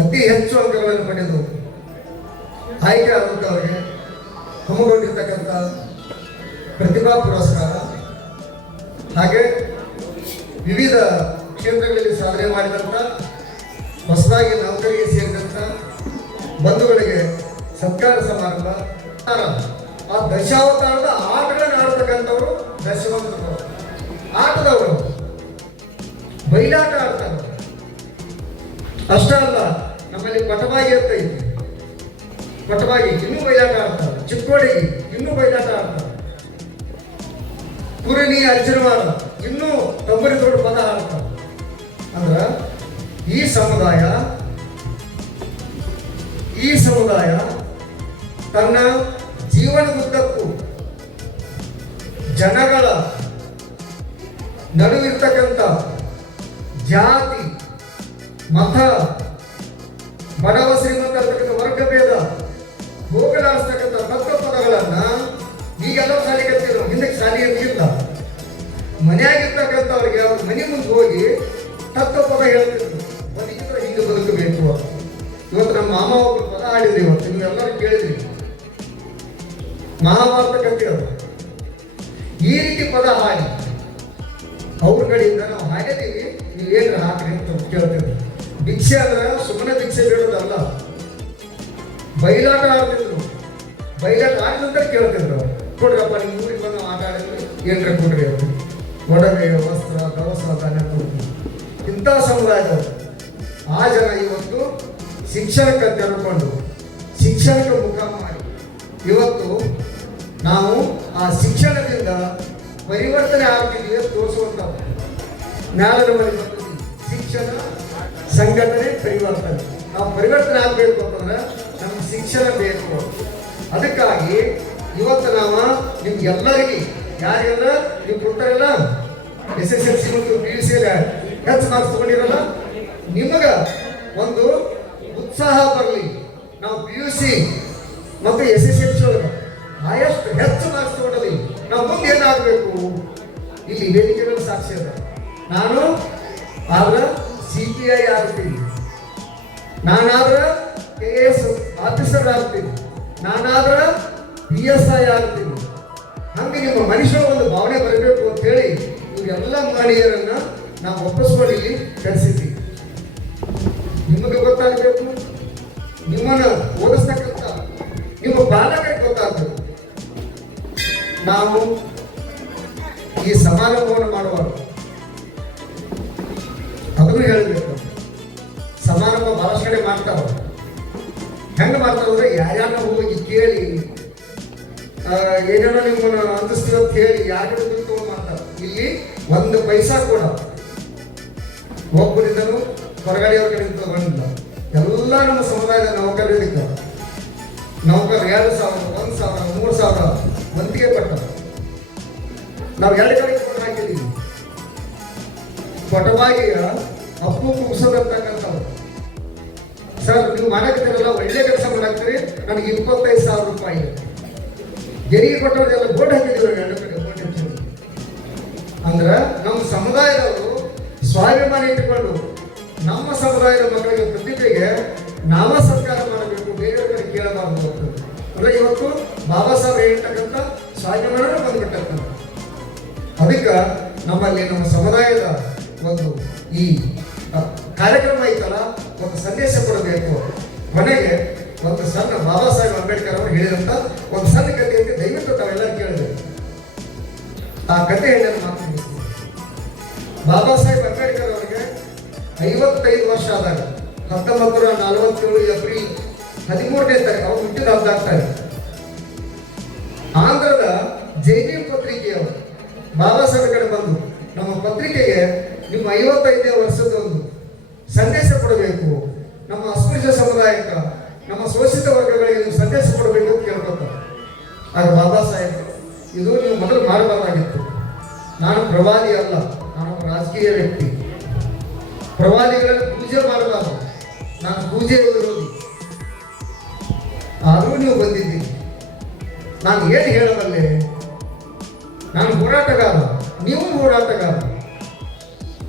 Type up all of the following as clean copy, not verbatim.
ಅತಿ ಹೆಚ್ಚು ಅಂಕಗಳನ್ನು ಪಡೆದು ಆಯ್ಕೆ ಆದಂಥವರಿಗೆ ಹಮ್ಮಿಕೊಂಡಿರ್ತಕ್ಕಂಥ ಪ್ರತಿಭಾ ಪುರಸ್ಕಾರ ಹಾಗೆ ವಿವಿಧ ಕ್ಷೇತ್ರಗಳಲ್ಲಿ ಸಾಧನೆ ಮಾಡಿದಂಥ ಹೊಸದಾಗಿ ನೌಕರಿಗೆ ಸೇರಿದಂಥ ಬಂಧುಗಳಿಗೆ ಸತ್ಕಾರ ಸಮಾರಂಭ. ಆ ದಶಾವತಾರದ ಆಟಗಳನ್ನು ಆಡ್ತಕ್ಕಂಥವರು ದಶವಂತರು, ಆಟದವರು ಬಯಲಾಟ ಆಡ್ತಾರೆ. ಅಷ್ಟೇ ಅಲ್ಲ, ನಮ್ಮಲ್ಲಿ ಪಟವಾಗಿ ಅಂತ ಇದೆ, ಪಟವಾಗಿ ಇನ್ನೂ ಬಯಲಾಟ ಆಡ್ತಾರೆ, ಚಿಕ್ಕೋಡಿಗೆ ಇನ್ನೂ ಬಯಲಾಟ ಆಡ್ತಾರೆ, ಕುರಿನಿ ಅರ್ಜುನವಾದ ಇನ್ನೂ ತೊಂಬರಿ ದೊಡ್ಡ ಪದ ಆಡ್ತಾರೆ. ಅಂದ್ರ ಈ ಸಮುದಾಯ ತನ್ನ ಜೀವನದುದ್ದಕ್ಕೂ ಜನಗಳ ನಡುವಿರ್ತಕ್ಕಂಥ ಜಾತಿ, ಮತ, ಬಡವ ಶ್ರೀಮಂತ ವರ್ಗ ಭೇದ ಹೋಗಲಾಡಿಸ್ತಕ್ಕಂಥ ತತ್ವ ಪದಗಳನ್ನ ಈಗೆಲ್ಲ ಶಾಲೆ ಕಲ್ತಿದ್ರು, ಹಿಂದಕ್ಕೆ ಶಾಲೆ ಇರಲಿಲ್ಲ. ಮನೆಯಾಗಿರ್ತಕ್ಕಂಥವ್ರಿಗೆ ಅವ್ರ ಮನೆ ಮುಂದೆ ಹೋಗಿ ತತ್ವ ಪದ ಹೇಳ್ತಿದ್ರು, ಬದುಕಿದ್ರೆ ಹಿಂಗೆ ಬದುಕಬೇಕು. ಇವತ್ತು ನಮ್ಮ ಮಾಮ ಒಬ್ಬರು ಪದ ಆಡಿದ್ರಿ, ಇವತ್ತು ನೀವೆಲ್ಲರೂ ಕೇಳಿದ್ರಿ, ಮಹಾಭಾರತ ಕಲ್ತಿರೋದು. ಈ ರೀತಿ ಪದ ಹಾಡಿ ಅವ್ರ ಕಡೆಯಿಂದ ನಾವು ಹಾಡಿದೀವಿ, ನೀವೇನು ಹಾಕ್ರಿ ಅಂತ ಕೇಳ್ತಿದ್ರು. ಭಿಕ್ಷೆ ಅಂದ್ರೆ ಸುಮ್ಮನೆ ಭಿಕ್ಷೆ ಬೇಡೋದಲ್ಲ, ಬಯಲಾಟ ಆಡ್ತಿದ್ರು. ಬಯಲಾಟ ಆಡಿದ ನಂತರ ಕೇಳ್ತಿದ್ರು, ಕೊಡ್ರಪ್ಪ ನಿಮ್ಮ ಊರಿಗೆ ಬಂದು ಆಟ ಆಡಿದ್ರಿ ಏನ್ರ ಕೊಡ್ರಿ ಅವರು, ಒಡವೆ, ವಸ್ತ್ರ, ದವಸ, ಧಾನ್ಯ ಕೊಡ್ತೀವಿ. ಇಂಥ ಸಮುದಾಯದವರು ಆ ಜನ ಇವತ್ತು ಶಿಕ್ಷಣಕ್ಕೆ ತೆರೆದುಕೊಂಡು ಶಿಕ್ಷಣಕ್ಕೆ ಮುಖ ಮಾಡಿ ಇವತ್ತು ನಾವು ಆ ಶಿಕ್ಷಣದಿಂದ ಪರಿವರ್ತನೆ ಆಗ್ತಿದ್ದೀವಿ ತೋರಿಸುವಂತ ಜ್ಞಾನದ ಮನೆ ಬಂದಿದ್ದೀವಿ. ಶಿಕ್ಷಣ, ಸಂಘಟನೆ, ಪರಿವರ್ತನೆ. ನಾವು ಪರಿವರ್ತನೆ ಆಗಬೇಕು ಅಂತಂದ್ರೆ ನಮ್ಗೆ ಶಿಕ್ಷಣ ಬೇಕು. ಅದಕ್ಕಾಗಿ ಇವತ್ತು ನಾವು ನಿಮ್ಗೆಲ್ಲರಿಗೆ ಯಾರಿಗೆಲ್ಲ ನೀವು ಕೊಡ್ತಾರಲ್ಲ SSLC ಮತ್ತು PUC ಹೆಚ್ಚು ಮಾರ್ಕ್ಸ್ ತಗೊಂಡಿರಲ್ಲ, ನಿಮಗ ಒಂದು ಉತ್ಸಾಹ ಬರಲಿ. ನಾವು PUC ಮತ್ತು SSLC ಒಳಗೆ ಹೈಯೆಸ್ಟ್ ಹೆಚ್ಚು ಮಾರ್ಕ್ಸ್ ತಗೊಂಡಲ್ಲಿ ನಾವು ಮುಂದೆ ಏನಾಗಬೇಕು, ಇಲ್ಲಿ ವೇದಿಕೆಗಳು ಸಾಕ್ಷಿ ಅದ. ನಾನು ಆದ್ರೆ CPI ಆಗ್ತೀನಿ, ನಾನಾದ್ರೆ KS ಆಫೀಸರ್ ಆಗ್ತೀನಿ, ನಾನಾದ್ರೆ PSI ಆಗ್ತೀನಿ. ಹಂಗೆ ನಿಮ್ಮ ಮನುಷ್ಯರ ಒಂದು ಭಾವನೆ ಬರಬೇಕು ಅಂತ ಹೇಳಿ ಇವೆಲ್ಲ ಮಹಿಳೆಯರನ್ನ ನಾವು ಒಪ್ಪಿಸ್ಕೊಂಡು ಇಲ್ಲಿ ಕರೆಸಿದ್ದೀವಿ. ನಿಮಗೆ ಗೊತ್ತಾಗಬೇಕು, ನಿಮ್ಮನ್ನ ಓದಿಸ್ತಕ್ಕಂಥ ನಿಮ್ಮ ಬಾಲಕರಿಗೆ ಗೊತ್ತಾಗಬೇಕು. ನಾವು ಈ ಸಮಾರಂಭವನ್ನು ಮಾಡುವಾಗ ಅದನ್ನು ಹೇಳಬೇಕು. ಸಮಾರಂಭ ಬಹಳಷ್ಟು ಕಡೆ ಮಾಡ್ತಾವ. ಹೆಂಗೆ ಮಾಡ್ತಾವ ಅಂದ್ರೆ ಯಾರ್ಯಾರನ್ನ ಹೋಗಿ ಕೇಳಿ ಏನೇನೋ ನಿಮ್ಮನ್ನ ಅಂದಿಸ್ತೀವಿ ಅಂತ ಹೇಳಿ ಯಾರು ಮಾಡ್ತಾರೆ. ಇಲ್ಲಿ ಒಂದು ಪೈಸಾ ಕೂಡ ಒಬ್ಬರಿಂದನೂ ಹೊರಗಡೆಯವ್ರ ಕಡೆ ತಗೊಂಡಿಲ್ಲ. ಎಲ್ಲ ನಮ್ಮ ಸಮುದಾಯದ ನೌಕರರಿಗೆ ನೌಕರ 2,000, 1,000, 3,000 ವಂತಿಗೆ ಪಟ್ಟ. ನಾವು 2 ಕಡೆ ಕೊಟ್ಟು ಹಾಕಿದ್ದೀವಿ. ಕೊಟ್ಟವಾಗಿಯ ಅಪ್ಪು ಮುಗಿಸೋದಂತಕ್ಕಂಥವ್ರು, ಸರ್ ನೀವು ಮಾಡಾಕ್ತೀರಲ್ಲ, ಒಳ್ಳೆ ಕೆಲಸ ಮಾಡಾಕ್ತೀರಿ, ನನಗೆ 25,000 ರೂಪಾಯಿ ಜರಿಗೆ ಕೊಟ್ಟವ್ರಿಗೆಲ್ಲ ಬೋಟ್ ಹಾಕಿದ್ದೀವಿ. 2 ಕಡೆ ಬೋಟ್ ಹಾಕಿದ್ದೀವಿ ಅಂದ್ರೆ ನಮ್ಮ ಸಮುದಾಯದವರು ಸ್ವಾಭಿಮಾನ ಇಟ್ಟುಕೊಂಡು ನಮ್ಮ ಸಮುದಾಯದ ಮಕ್ಕಳಿಗೆ ಪ್ರತಿಭೆಗೆ ನಾವ ಸರ್ಕಾರ ಮಾಡಬೇಕು, ಬೇರೆ ಕಡೆ ಕೇಳಬಾರದು. ಅಂದ್ರೆ ಇವತ್ತು ಬಾಬಾ ಸಾಹೇಬ್ ಹೇಳ್ತಕ್ಕಂಥ ಸ್ವಾಭಿಮಾನ ಬಂದ್ಬಿಟ್ಟಂತ. ಅದಕ್ಕೆ ನಮ್ಮಲ್ಲಿ ನಮ್ಮ ಸಮುದಾಯದ ಒಂದು ಈ ಕಾರ್ಯಕ್ರಮ ಐತಲ್ಲ, ಒಂದು ಸಂದೇಶ ಕೊಡಬೇಕು. ಕೊನೆಗೆ ಒಂದು ಸಣ್ಣ ಬಾಬಾ ಸಾಹೇಬ್ ಅಂಬೇಡ್ಕರ್ ಅವರು ಹೇಳಿದಂತ ಒಂದು ಸಣ್ಣ ಕಥೆ ಅಂತ ದಯವಿಟ್ಟು ತಾವೆಲ್ಲ ಕೇಳಿದೆ. ಆ ಕಥೆ ಹೇಳೋದು ಮಾತು. ಬಾಬಾ ಸಾಹೇಬ್ ಅಂಬೇಡ್ಕರ್ ಅವರಿಗೆ 55 ವರ್ಷ ಆದಾಗ 1947 ಏಪ್ರಿಲ್ 13ನೇ ತಾರೀಕು ಅವ್ರು ಹುಟ್ಟಿದ ಹಬ್ಬ ಆಗ್ತಾರೆ. ಆಂಧ್ರದ ಜೈನಿ ಪತ್ರಿಕೆಯವರು ಬಾಬಾ ಸಾಹೇಬ್ ಕಡೆ ಬಂದು ನಮ್ಮ ಪತ್ರಿಕೆಗೆ ನಿಮ್ಮ 55ನೇ ವರ್ಷದ ಒಂದು ಸಂದೇಶ ಕೊಡಬೇಕು, ನಮ್ಮ ಅಸ್ಪೃಶ್ಯ ಸಮುದಾಯಕ್ಕೆ, ನಮ್ಮ ಶೋಷಿತ ವರ್ಗಗಳಿಗೆ ನೀವು ಸಂದೇಶ ಕೊಡಬೇಕು ಅಂತ ಕೇಳ್ಕೊತಾರೆ. ಆಗ ಬಾಬಾ ಸಾಹೇಬ್, ಇದು ನೀವು ಮೊದಲು ಮಾಡಬಾರ್ದಾಗಿತ್ತು. ನಾನು ಪ್ರವಾದಿ ಅಲ್ಲ, ನಾನು ರಾಜಕೀಯ ವ್ಯಕ್ತಿ. ಪ್ರವಾದಿಗಳಲ್ಲಿ ಪೂಜೆ ಮಾಡಬಾರ್ದು, ನಾನು ಪೂಜೆ ವಿರೋಧಿ. ಆದರೂ ನೀವು ಬಂದಿದ್ದೀನಿ, ನಾನು ಏನು ಹೇಳಬಲ್ಲೆ? ನಾನು ಹೋರಾಟಗಾರ, ನೀವು ಹೋರಾಟಗಾರ.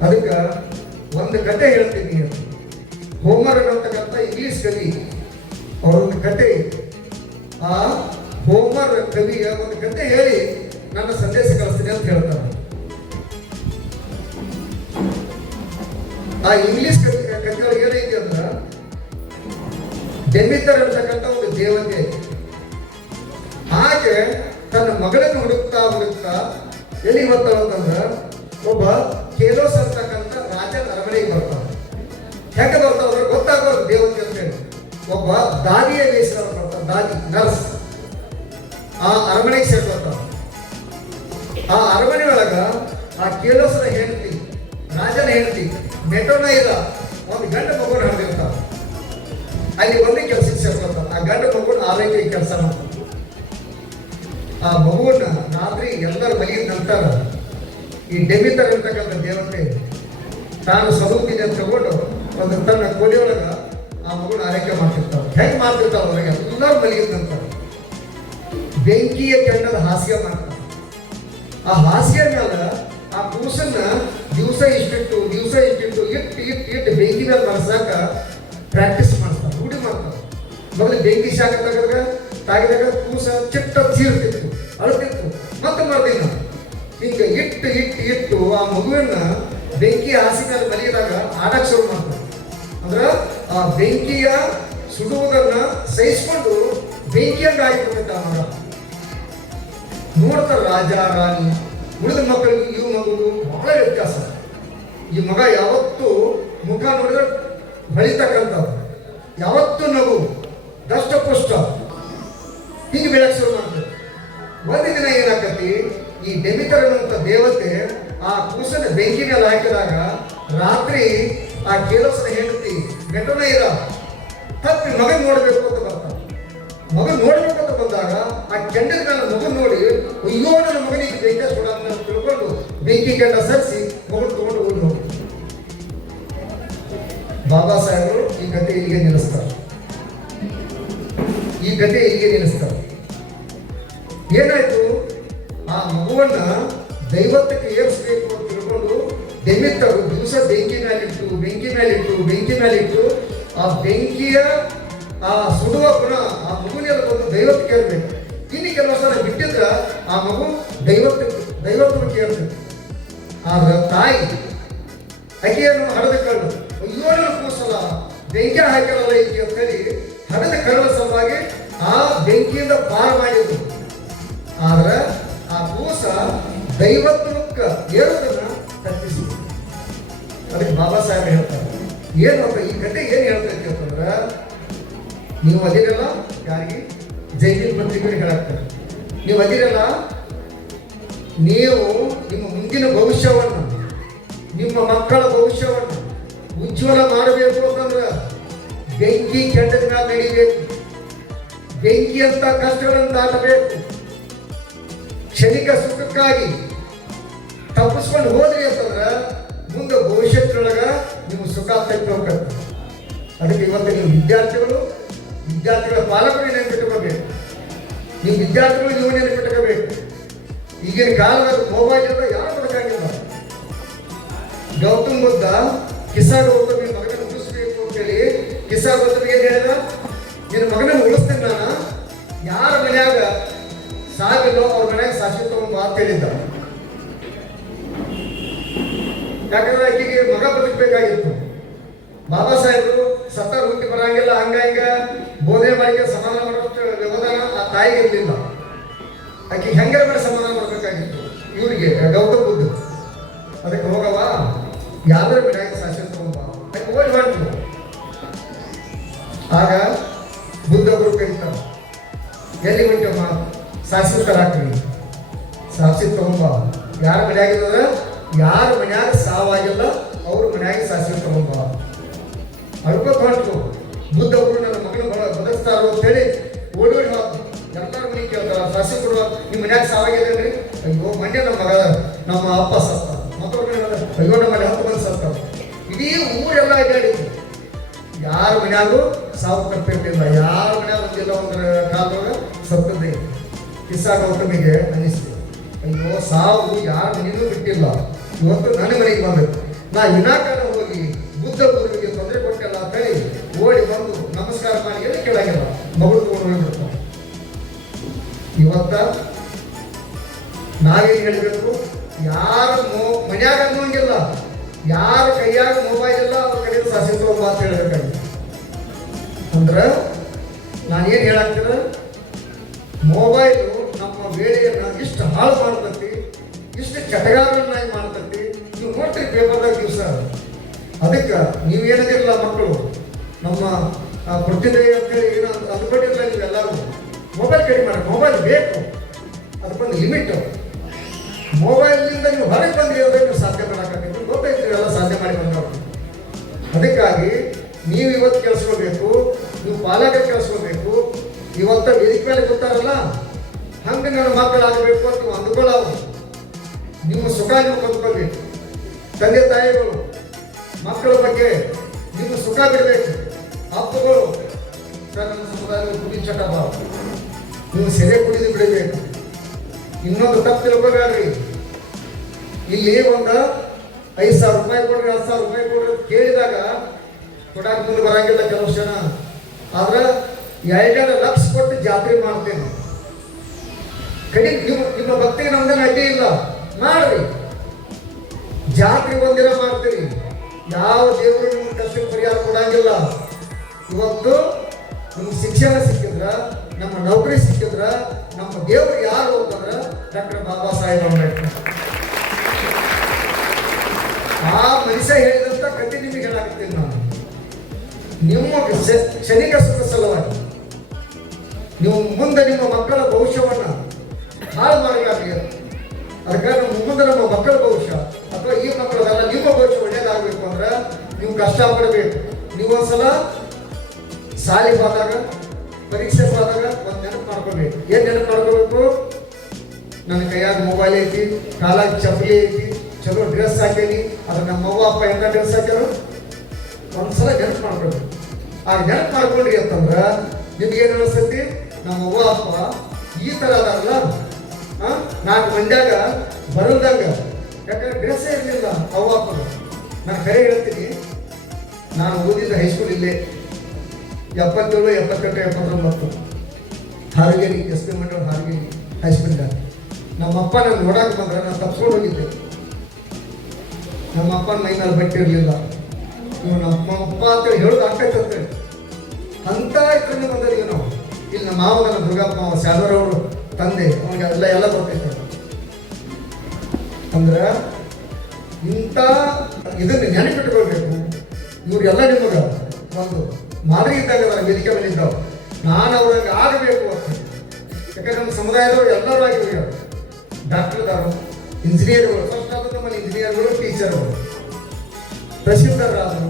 ಅದಕ್ಕೆ ಒಂದು ಕತೆ ಹೇಳ್ತೀನಿ. ಹೋಮರ್ ಅನ್ನತಕ್ಕಂಥ ಇಂಗ್ಲಿಷ್ ಕವಿ ಅವರೊಂದು ಕತೆ, ಆ ಹೋಮರ್ ಕವಿಯ ಒಂದು ಕತೆ ಹೇಳಿ ನನ್ನ ಸಂದೇಶ ಕಳಿಸ್ತೀನಿ ಅಂತ ಹೇಳ್ತಾರೆ. ಆ ಇಂಗ್ಲಿಷ್ ಕಥೆಯೊಳಗೆ ಏನೈತಿ ಅಂದ್ರ, ಡೆಮಿಟರ್ ಅಂತಕ್ಕಂಥ ಒಂದು ದೇವತೆ ಹಾಗೆ ತನ್ನ ಮಗಳನ್ನು ಹುಡುಕ್ತಾ ಎಲ್ಲಿಗೆ ಬರ್ತಾವಂತಂದ್ರ ಒಬ್ಬ ಕೇಲೋಸ್ ಅಂತಕ್ಕಂಥ ರಾಜನ ಅರಮನೆಗೆ ಬರ್ತಾವ. ಹೆಂಗ ಬರ್ತಾವ ಗೊತ್ತಾಗೋದು ದೇವತೆ ಅಂತ ಹೇಳಿ. ಒಬ್ಬ ದಾದಿಯ ವೇಷ ಬರ್ತಾವ, ದಾದಿ ನರ್ಸ್ ಆ ಅರಮನೆಗೆ ಸೇರ್ಕೊಳ್ತಾವ. ಆ ಅರಮನೆ ಒಳಗ ಆ ಕೇಲೋಸನ ಹೆಂಡತಿ, ರಾಜನ ಹೆಂಡತಿ ಮೆಟೋನೈದ ಒಂದು ಗಂಡ ಮಗುನ ಹಡ್ದಿರ್ತಾವ. ಅಲ್ಲಿ ಒಂದೇ ಕೆಲಸಕ್ಕೆ ಸೇರ್ಕೊಳ್ತಾವ. ಆ ಗಂಡ ಮಗುನ ಆರೈಕೆ ಕೆಲಸ ಮಾಡ್ತಾವ. ಆ ಮಗುವನ್ನ ರಾತ್ರಿ ಎಲ್ಲರ ಮಲಗಿದ ನಂತರ ಈ ಡೆಮಿಟರ್ ಅಂತಕ್ಕಂಥ ದೇವತೆ ತಾನು ಸ್ವರೂಪಿನ ತಗೊಂಡು ಒಂದು ತನ್ನ ಕೊಲೆಯೊಳಗ ಆ ಮಗುನ ಆರೈಕೆ ಮಾಡ್ತಿರ್ತಾವ. ಹೆಂಗ್ ಮಾಡ್ತಿರ್ತಾವ ಅವ್ರಿಗೆ ಎಲ್ಲರೂ ಮಲಗಿದ ನಂತರ ಬೆಂಕಿಯ ಕೆಂಡದ ಹಾಸ್ಯ ಮಾಡ್ತಾವ. ಆ ಹಾಸ್ಯ ಮೇಲೆ ಆ ಕೂಸನ್ನ ದಿವಸ ಇಷ್ಟಿಟ್ಟು ಇಟ್ಟು ಬೆಂಕಿ ಮೇಲೆ ಮನಸಾಕ ಪ್ರಾಕ್ಟೀಸ್ ಮಾಡ್ತಾವ, ರೂಢಿ ಮಾಡ್ತಾವ. ಮೊದಲು ಬೆಂಕಿ ಶಾಖ ತಾಗಿದಾಗ ಕೂಸ ಚಿಟ್ಟ ಚೀರ್ತಿತ್ತು, ಅಳ್ತಿತ್ತು. ಮತ್ತೆ ಮಾಡ್ತೀನಿ ಹಿಂಗೆ ಇಟ್ಟು ಆ ಮಗುವನ್ನ ಬೆಂಕಿ ಹಾಸಿ ಮೇಲೆ ಮಲಗಿದಾಗ ಆಡಕ್ಕೆ ಶುರು ಮಾಡ್ತಾರೆ. ಅಂದ್ರ ಆ ಬೆಂಕಿಯ ಸುಡುವುದನ್ನ ಸಹಿಸ್ಕೊಂಡು ಬೆಂಕಿಯಂಗ ಆಗಿಬಿಡುತ್ತೆ ಆ ಮಗ. ನೋಡ್ತಾರ ರಾಜ ರಾಣಿ, ಉಳಿದ ಮಕ್ಕಳಿಗೆ ಇವು ಮಗುವು ಬಹಳ ವ್ಯತ್ಯಾಸ. ಈ ಮಗ ಯಾವತ್ತೂ ಮುಖ ನೋಡಿದ್ರೆ ಹೊಳಿತಕ್ಕಂಥದ್ದು, ಯಾವತ್ತೂ ನಗು ದಷ್ಟಪುಷ್ಟ ಹಿಂಗೆ ಬೆಳಕ್ ಶುರು ಮಾಡ್ತಾರೆ. ಒಂದು ದಿನ ಏನಾಕತಿ, ಈ ಡೆಮಿಟರ್ ಅನ್ನುವಂಥ ದೇವತೆ ಆ ಕೂಸನ ಬೆಂಕಿ ಮೇಲೆ ಹಾಕಿದಾಗ ರಾತ್ರಿ ಆ ಕೇಲೋಸನ ಹೆಂಡತಿ ಮೆಟೋನೈದ ತಪ್ಪಿ ಮಗನ್ ನೋಡ್ಬೇಕು ಅಂತ ಬರ್ತಾನೆ. ಮಗನ್ ನೋಡ್ಬೇಕು ಅಂತ ಬಂದಾಗ ಆ ಕೆಂಡದ ಮೇಲೆ ಮಗನ್ ನೋಡಿ, ಅಯ್ಯೋ ನನ್ನ ಮಗನಿಗೆ ಬೆಂಕಿ ಸುಡ ಅಂತ ತಿಳ್ಕೊಂಡು ಬೆಂಕಿ ಕೆಂಡ ಸರಿಸಿ ಮಗನ್ ತಗೊಂಡು ಓಡಿ ಹೋಗಿ. ಬಾಬಾ ಸಾಹೇಬರು ಈ ಕಥೆ ಇಲ್ಲಿಗೆ ನಿಲ್ಲಿಸ್ತಾರೆ. ಏನಾಯ್ತು, ಆ ಮಗುವನ್ನ ದೈವತ್ವಕ್ಕೆ ಏರಿಸಬೇಕು ಅಂತ ತಿಳ್ಕೊಂಡು ಡೆಮಿಟರು ದಿವಸ ಬೆಂಕಿ ಮೇಲಿಟ್ಟು ಆ ಬೆಂಕಿಯ ಆ ಸುಡುವ ಗುಣ ಆ ಮಗುವಿನಲ್ಲಿ ಬಂದು ದೈವತ್ವಕ್ಕೆ ಏರ್ಬೇಕು. ಇನ್ನು ಕೆಲವು ಸಲ ಬಿಟ್ಟಿದ್ರ ಆ ಮಗು ದೈವತ್ವಕ್ಕೆ ಏರ್ತದೆ. ಆದ್ರೆ ತಾಯಿ ಅಕ್ಕಿಯನ್ನು ಹಡದ ಕಳ್ಳು, ಅಯ್ಯೋ ಕೂಸಲ್ಲ ಬೆಂಕಿ ಹಾಕಿರಲ್ಲ ಈಕೆ ಅಂತ ಹೇಳಿ ಹಡದ ಕಳ್ಳ ಸಲುವಾಗಿ ಆ ಬೆಂಕಿಯಿಂದ ಪಾರು ಮಾಡಿದ್ರು. ಆದ್ರೆ ಆ ಕೂಸ ದೈವತ್ವಕ್ಕೆ ಏರೋದನ್ನ ತಪ್ಪಿಸಿದ್ರು. ಅದಕ್ಕೆ ಬಾಬಾ ಸಾಹೇಬ್ ಹೇಳ್ತಾರೆ, ಏನು ಈ ಕತೆ ಏನು ಹೇಳ್ತೈತಿ ಅಂತಂದ್ರೆ, ನೀವು ಅದಿರಲ್ಲ, ಯಾರಿಗೆ ಜೈವಿಕ ಪತ್ರಿಕೆಗೆ ಹೇಳಾಕ್ತಾರೆ, ನೀವು ಅದಿರಲ್ಲ, ನೀವು ನಿಮ್ಮ ಮುಂದಿನ ಭವಿಷ್ಯವನ್ನು, ನಿಮ್ಮ ಮಕ್ಕಳ ಭವಿಷ್ಯವನ್ನು ಉಜ್ವಲ ಮಾಡಬೇಕು ಅಂತಂದ್ರೆ ಬೆಂಕಿ ಕೆಂಡದ ಮೇಲೆ ನಡಿಬೇಕು. ಬೆಂಕಿ ಅಂತ ಕಷ್ಟಗಳನ್ನು ದಾಟಬೇಕು. ಕ್ಷಣಿಕ ಸುಖಕ್ಕಾಗಿ ತಪ್ಪಿಸ್ಕೊಂಡು ಹೋದ್ರಿ ಅಂತಂದ್ರೆ ಮುಂದೆ ಭವಿಷ್ಯದೊಳಗ ನೀವು ಸುಖ ತಪ್ಪಿ ಹೋಗ್ಬೇಕು. ಅದಕ್ಕೆ ಇವತ್ತು ನೀವು ವಿದ್ಯಾರ್ಥಿಗಳ ಪಾಲಕರು ನೆನಪಿಟ್ಟುಕೋಬೇಕು. ನೀವು ವಿದ್ಯಾರ್ಥಿಗಳು ನೀವು ನೆನಪಿಟ್ಟುಕೋಬೇಕು. ಈಗಿನ ಕಾಲದಲ್ಲಿ ಮೊಬೈಲ್ ಇಂದ ಯಾರು ಬದುಕಾಗಿಲ್ಲ. ಗೌತಮ್ ಬುದ್ಧ ಕಿಸಾ ಗೌತಮ್ ನಿನ್ನ ಮಗನನ್ನು ಉಳಿಸ್ಬೇಕು ಅಂತೇಳಿ ಕಿಸಾ ಗೌತಮ್ ಏನ್ ಹೇಳಿದ, ನಿನ್ನ ಮಗನನ್ನು ಉಳಿಸ್ತೇನೆ ನಾನು, ಯಾರ ಮನ್ಯಾಗ ಸಾವಿಲ್ಲೋ ಅವ್ರ ಮನ್ಯಾಗ ಸಾಕ್ಷಿ ತಗೊಂಡು ಅಂತ ಹೇಳಿದ್ದ. ಯಾಕಂದ್ರೆ ಆಕೆಗೆ ಮಗ ಬದುಕಬೇಕಾಗಿತ್ತು. ಬಾಬಾ ಸಾಹೇಬರು ಸತ್ತ ಹುಟ್ಟಿ ಬರಂಗಿಲ್ಲ, ಹಂಗ ಬೋಧನೆ ಮಾಡಿ ಸಮಾಧಾನ ಮಾಡೋಷ್ಟು ವ್ಯವಧಾನ ಆ ತಾಯಿಗೆ ಇರಲಿಲ್ಲ. ಆಕೆ ಹೆಂಗಾರ ಮೇಲೆ ಸಮಾಧಾನ ಮಾಡಬೇಕಾಗಿತ್ತು ಇವರಿಗೆ ಗೌತಮ್ ಬುದ್ಧ. ಅದಕ್ಕೆ ಹೋಗವ ಯಾವ್ದ್ರ ಮನ್ಯಾಗ ಸಾಕ್ಷಿ ತಗೊಂಬ ಆಕೆ ಓಡಿ ಮಾಡ್ತು. ಆಗ ಬುದ್ಧ ಗುರು ಕರೀತಾರ, ಎಲ್ಲಿ ಹೊಂಟಮ್ಮ, ಸಾಕ್ಷಿ ತರಾಕ್ರಿ, ಸಾಕ್ಷಿ ತಗೊಂಬ. ಯಾರ ಮನ್ಯಾಗಿದ್ರೆ ಯಾರ ಮನ್ಯಾಗ ಸಾವಾಗಿಲ್ಲ ಅವ್ರ ಮನ್ಯಾಗ ಸಾಕ್ಷಿ ತಗೊಂಬ. ಅಳ್ಕೋತ ಹೊಂಟು. ಬುದ್ಧ ಗುರು ನನ್ನ ಮಗನ ಬದುಕ್ತಾರೋ ಅಂತೇಳಿ ಓಡಿ ಹೋದ. ಎಲ್ಲರ ಮನೆ ಕೇಳ್ತಾರ, ಸಾಕ್ಷಿ ಕೊಡುವ, ನಿಮ್ಮ ಮನ್ಯಾಗ ಸಾವಾಗಿದ್ರಿ? ಅಯ್ಯೋ ಮೊನ್ನೆ ನಮ್ಮ ಅಪ್ಪ ಸತ್ತ. ಮಕ್ಕಳ ಮನೆ ಅಯ್ಯೋ ನಮ್ಮಲ್ಲಿ 10 ಮಂದಿ ಸತ್ತಾರ. ಇಡೀ ಊರೆಲ್ಲ ಅಡ್ಡಾಡಿದ್ರು. ಯಾರ ಮನ್ಯಾಗೂ ಸಾವು ತಪ್ಪಿರ್ಲಿಲ್ಲ. ಯಾರ ಮನ್ಯಾಗ ಒಂದಿಲ್ಲ ಒಂದ್ರ ಕಾಲದೊಳಗ ಸತ್ತದ್ದೇ. ಕಿಸಾ ಗೌತಮಿಗೆ ಅನಿಸ್ತು, ಅಯ್ಯೋ ಸಾವು ಯಾರ ಮನೆಯೂ ಬಿಟ್ಟಿಲ್ಲ, ಇವತ್ತು ನನ್ನ ಮನೆಗೆ ಬಂದೈತೆ, ನಾ ವಿನಾಕಾಲ ಹೋಗಿ ಬುದ್ಧ ಗುರುವಿಗೆ ತೊಂದರೆ ಕೊಟ್ಟಲ್ಲ ಅಂತ ಹೇಳಿ ಮಗಳು ತಗೊಂಡು ಹೋಗ್ಬಿಡ್ತಾವೆ. ಇವತ್ತ ನಾವೇನು ಹೇಳಬೇಕು, ಯಾರ ಮನ್ಯಾಗ ಅನ್ನೋಂಗಿಲ್ಲ, ಯಾರ ಕೈಯಾಗ ಮೊಬೈಲ್ ಇಲ್ಲ ಅವ್ರ ಕಡೆ ಶಾಸಕ ಮಾತು ಹೇಳ್ಬೇಕಾಗಿ. ಅಂದ್ರೆ ನಾನೇನು ಹೇಳಾಕ್ತೀರ, ಮೊಬೈಲು ನಮ್ಮ ವೇಳೆಯನ್ನು ಇಷ್ಟು ಹಾಳು ಮಾಡ್ತೈತಿ, ಇಷ್ಟು ಚಟಗಾರನ್ನಾಗಿ ಮಾಡ್ತೈತಿ. ನೀವು ನೋಡ್ತೀರಿ ಪೇಪರ್ದಾಗ ದಿವಸ. ಅದಕ್ಕೆ ನೀವೇನದಿರಲ್ಲ ಮಕ್ಕಳು, ನಮ್ಮ ಪ್ರತಿಭೆ ಅಂತೇಳಿ ಏನೋ ಅಂದ್ಕೊಂಡಿರಲ್ಲ ನೀವೆಲ್ಲರೂ. ಮೊಬೈಲ್ ಕಡಿಮೆ ಮಾಡಿ, ಮೊಬೈಲ್ ಬೇಕು, ಅದಕ್ಕೊಂದು ಲಿಮಿಟ್. ಮೊಬೈಲ್ನಿಂದ ನೀವು ಹೊರಗೆ ಬಂದ್ರಿ ಅಂದರೆ ನೀವು ಸಾಧ್ಯ ಮಾಡೋಕ್ಕಾಗತ್ತೆ. ಗೊತ್ತೈತಿ ಎಲ್ಲ ಸಾಧ್ಯ ಮಾಡಿ ಬಂದವರು. ಅದಕ್ಕಾಗಿ ನೀವು ಇವತ್ತು ಕೇಳಿಸ್ಕೋಬೇಕು, ನೀವು ಪಾಲಕರು ಕೇಳಿಸ್ಕೋಬೇಕು. ಇವತ್ತ ವೇದಿಕೆ ಮೇಲೆ ಗೊತ್ತಾರಲ್ಲ, ಹಂಗೆ ನನ್ನ ಮಕ್ಕಳಾಗಬೇಕು ಅಂತ ನೀವು ಅಂದ್ಕೊಳ್ಳೋವು. ನಿಮ್ಮ ಸುಖ ನೀವು ಕಂದ್ಕೊಳ್ಬೇಕು. ತಂದೆ ತಾಯಿಗಳು ಮಕ್ಕಳ ಬಗ್ಗೆ ನಿಮ್ಮ ಸುಖ ಬಿಡಬೇಕು. ಅಪ್ಪಗಳು ಸರ್ ನನ್ನ ಸಮುದಾಯದ ಕುಡಿ ಚಟ ಭಾವ, ನೀವು ಸೆರೆ ಕುಡಿದು ಬಿಡಬೇಕು. ಇನ್ನೊಂದು ತಪ್ಪು ತಿಳ್ಕೋಬೇಡ್ರಿ. ಇಲ್ಲಿ ಒಂದು 5,000 ರೂಪಾಯಿ ಕೊಡ್ರಿ, 10,000 ರೂಪಾಯಿ ಕೊಡ್ರಿ ಕೇಳಿದಾಗ ಕೊಡಾಕ್ ಮುಂದೆ ಬರಂಗಿಲ್ಲ ಕೆಲವು ಜನ. ಆದ್ರೆ 2 ಲಕ್ಷ ಕೊಟ್ಟು ಜಾತ್ರೆ ಮಾಡ್ತೇನೆ. ಕಡಿ ನಿಮ್ಮ ಭಕ್ತಿಗೆ ನಮ್ದೇನು ಅಡ್ಡಿ ಇಲ್ಲ, ಮಾಡ್ರಿ. ಜಾತ್ರೆ ಒಂದಿನ ಮಾಡ್ತೀರಿ, ಯಾವ ದೇವರು ನಿಮ್ಗೆ ಕಷ್ಟಕ್ಕೆ ಪರಿಹಾರ ಕೊಡಂಗಿಲ್ಲ. ಇವತ್ತು ನಿಮ್ಗೆ ಶಿಕ್ಷಣ ಸಿಕ್ಕಿದ್ರ, ನಮ್ಮ ನೌಕರಿ ಸಿಕ್ಕಿದ್ರ, ನಮ್ಮ ದೇವರು ಯಾರು ಅಂತಂದ್ರೆ ಡಾಕ್ಟರ್ ಬಾಬಾ ಸಾಹೇಬ್ ಅಂಬೇಡ್ಕರ್. ಆ ಮನುಷ್ಯ ಹೇಳಿದಂತ ಕತೆ ನಿಮಗೆ ಹೇಳಾಕ್ತೀನಿ ನಾನು. ನಿಮ್ಮ ಕ್ಷಣಿಕ ಸುಖ ಸಲುವಾಗಿ ನೀವು ಮುಂದೆ ನಿಮ್ಮ ಮಕ್ಕಳ ಭವಿಷ್ಯವನ್ನ ಹಾಳು ಮಾಡಲಾಗಲಿ. ಅದಕ್ಕೆ ಮುಂದೆ ನಮ್ಮ ಮಕ್ಕಳ ಭವಿಷ್ಯ ಅಥವಾ ಈ ಮಕ್ಕಳದಲ್ಲ, ನಿಮ್ಮ ಭವಿಷ್ಯ ಒಳ್ಳೇದಾಗಬೇಕು ಅಂದ್ರೆ ನೀವು ಕಷ್ಟ ಪಡಬೇಕು. ನೀವು ಒಂದ್ಸಲ ಶಾಲೆ ಹೋದಾಗ, ಪರೀಕ್ಷೆ ಹೋದಾಗ ಒಂದು ನೆನಪು ಮಾಡ್ಕೋಬೇಕು. ಏನ್ ನೆನಪು ಮಾಡ್ಕೋಬೇಕು? ನನ್ನ ಕೈಯಾಗ ಮೊಬೈಲ್ ಐತಿ, ಕಾಲಾಗ ಚಪ್ಪಲಿ ಐತಿ, ಚಲೋ ಡ್ರೆಸ್ ಹಾಕೇನಿ, ಅದ್ರ ನಮ್ಮ ಅವ್ವ ಅಪ್ಪ ಎಂತ ಡ್ರೆಸ್ ಹಾಕ್ಯಾರ ಒಂದ್ಸಲ ನೆನಪು ಮಾಡ್ಕೋಬೇಕು. ಆ ನೆನಪು ಮಾಡ್ಕೊಂಡ್ರಿ ಅಂತಂದ್ರ ನಿಮ್ಗೇನು ಅನಿಸ್ತೈತಿ, ನಮ್ಮ ಅವ್ವ ಅಪ್ಪ ಈ ಥರ ಅದಾರಲ್ಲ, ನಾನು ಮಂಡ್ಯಾಗ ಬರಲ್ದಂಗ, ಯಾಕಂದ್ರೆ ಡ್ರೆಸ್ಸೇ ಇರಲಿಲ್ಲ ಅವ್ವ ಅಪ್ಪನ. ನಾನು ಕರೆ ಹೇಳ್ತೀನಿ, ನಾನು ಓದಿದ್ದ ಹೈಸ್ಕೂಲ್ ಇಲ್ಲೇ 77, 78, 79 ಹಾರಗೇರಿ, ಎಸ್ ಪಿ ಮಂಡಳ ಹಾರಗೇರಿ ಹೈಸ್ಕೂಲ್ದಾಗ. ನಮ್ಮಪ್ಪ ನಾನು ನೋಡಕ್ಕೆ ಬಂದ್ರೆ ನಾನು ತಪ್ಸ್ಕೊಂಡು ಹೋಗಿದ್ದೆ. ನಮ್ಮ ಅಪ್ಪನ ಮೈ ಮೇಲೆ ಬಟ್ಟೆ ಇರಲಿಲ್ಲ. ಇವು ನಮ್ಮ ಅಪ್ಪ ಅಂತೇಳಿ ಹೇಳೋದು ಆಗ್ತೈತೆ ಅಂತ ಇದ್ರಿಂದ ಬಂದರಿಗೆ ನಾವು. ಇಲ್ಲಿ ನಮ್ಮ ಮಾವ, ನನ್ನ ದುರ್ಗಪ್ಪ ಶಾದರವರು ತಂದೆ, ಅವನಿಗೆ ಎಲ್ಲ ಗೊತ್ತೈತೆ. ಅಂದ್ರೆ ಇಂಥ ಇದನ್ನು ನೆನಪಿಟ್ಕೊಳ್ಬೇಕು. ಇವ್ರಿಗೆಲ್ಲ ನಿಮಗೆ ಒಂದು ಮಾದರಿ ಇದ್ದಾಗ ನಾನು ವೇದಿಕೆ ಮೇಲೆ ಇದ್ದಾವೆ. ನಾನು ಅವ್ರಂಗೆ ಆಗಬೇಕು ಅಂತ. ಯಾಕಂದ್ರೆ ನಮ್ಮ ಸಮುದಾಯದವರು ಎಲ್ಲರೂ ಆಗಿರ್ತಾರೆ. ಡಾಕ್ಟರ್ದಾರು, ಇಂಜಿನಿಯರ್ಗಳು, ಫಸ್ಟ್ ಆದ ನಮ್ಮಲ್ಲಿ ಇಂಜಿನಿಯರ್ಗಳು, ಟೀಚರ್ಗಳು, ತಹಸೀಲ್ದಾರರಾದರು,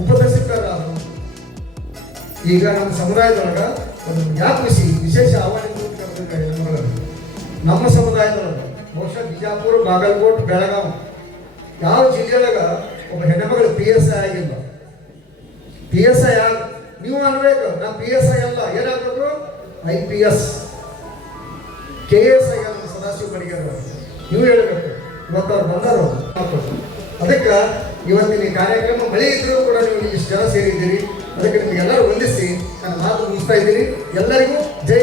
ಉಪತಹಸೀಲ್ದಾರರಾದರು. ಈಗ ನಮ್ಮ ಸಮುದಾಯದೊಳಗೆ ಒಂದು ಯಾಕೃಷಿ ವಿಶೇಷ ಆಹ್ವಾನ ನಮ್ಮ ಸಮುದಾಯದೊಳಗೆ ಬಹುಶಃ ಬಿಜಾಪುರ, ಬಾಗಲಕೋಟೆ, ಬೆಳಗಾವಿ ಯಾವ ಜಿಲ್ಲೆಯೊಳಗ ಒಬ್ಬ ಹೆಣ್ಣುಮಗಳು PSI ಆಗಿಲ್ಲ. PSI ನೀವು ಅನ್ಬೇಕು, ನಾವು PSI ಅಲ್ಲ, ಏನಾಗಬೇಕು IPS, KS ಆಗ ನಮ್ಮ ಸದಾಶಿವ ಬಡಿಗೇರ್ ನೀವು ಹೇಳ್ಬೇಕು. ಇವತ್ತು ಅವ್ರು ಬಂದರು. ಅದಕ್ಕೆ ಇವತ್ತಿನ ಈ ಕಾರ್ಯಕ್ರಮ ಮಳೆ ಇದ್ರೂ ಕೂಡ ನೀವು ಇಷ್ಟು ಜನ ಸೇರಿದ್ದೀರಿ. ಅದಕ್ಕೆ ನಿಮಗೆಲ್ಲರೂ ವಂದಿಸಿ ನನ್ನ ಮಾತು ಮುಗಿಸ್ತಾ ಇದ್ದೀರಿ. ಎಲ್ಲರಿಗೂ ಜೈ